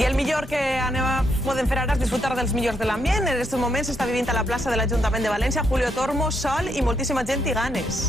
I el millor que podem fer ara és disfrutar dels millors de l'ambient. En aquests moments s'està vivint a la plaça de l'Ajuntament de València, Julio Tormo, sol i moltíssima gent i ganes.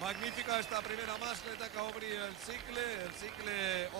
Magnífica esta primera mascleta que obri el cicle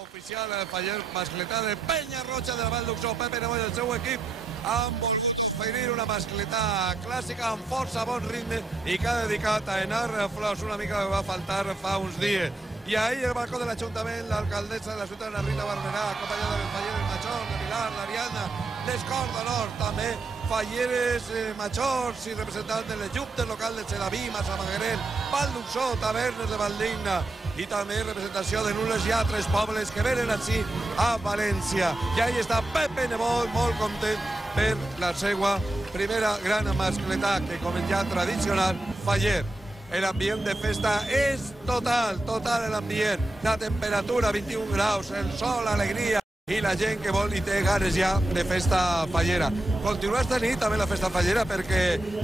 oficial Faller, mascletà de Penya Roja de la Vall d'Uxó. Pepe Nebot i el seu equip han volgut oferir una mascletà clàssica amb força bon ritme i que ha dedicat a Enar Flors, una mica que va faltar fa uns dies. I ahir el balcó de l'Ajuntament, l'alcaldessa de la ciutat, la Rita Barberà, acompanyada del Faller el Major, de Pilar, l'Ariadna, les Corts d'Honor, també falleres majors i representants de les juntes locals de Xelaví, Massamagrell, Val d'Uxó, Tavernes de Valdigna i també representació de Nules i altres pobles que venen així a València. I ahí està Pepe Nebot, molt content per la seva primera gran mascletà que, com ja tradicional, Faller. L'ambient de festa és total l'ambient. La temperatura, 21 graus, el sol, alegria i la gent que vol i té ganes ja de festa fallera. Continua esta nit també la festa fallera perquè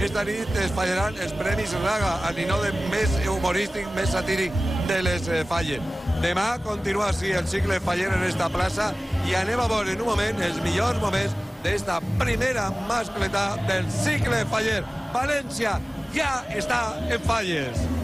esta nit es fallaran els Premis Raga, el ninot més humorístic, més satíric de les falles. Demà continua així el cicle faller en esta plaça i anem a veure en un moment els millors moments d'esta primera mascletà del cicle faller. València ja està en falles.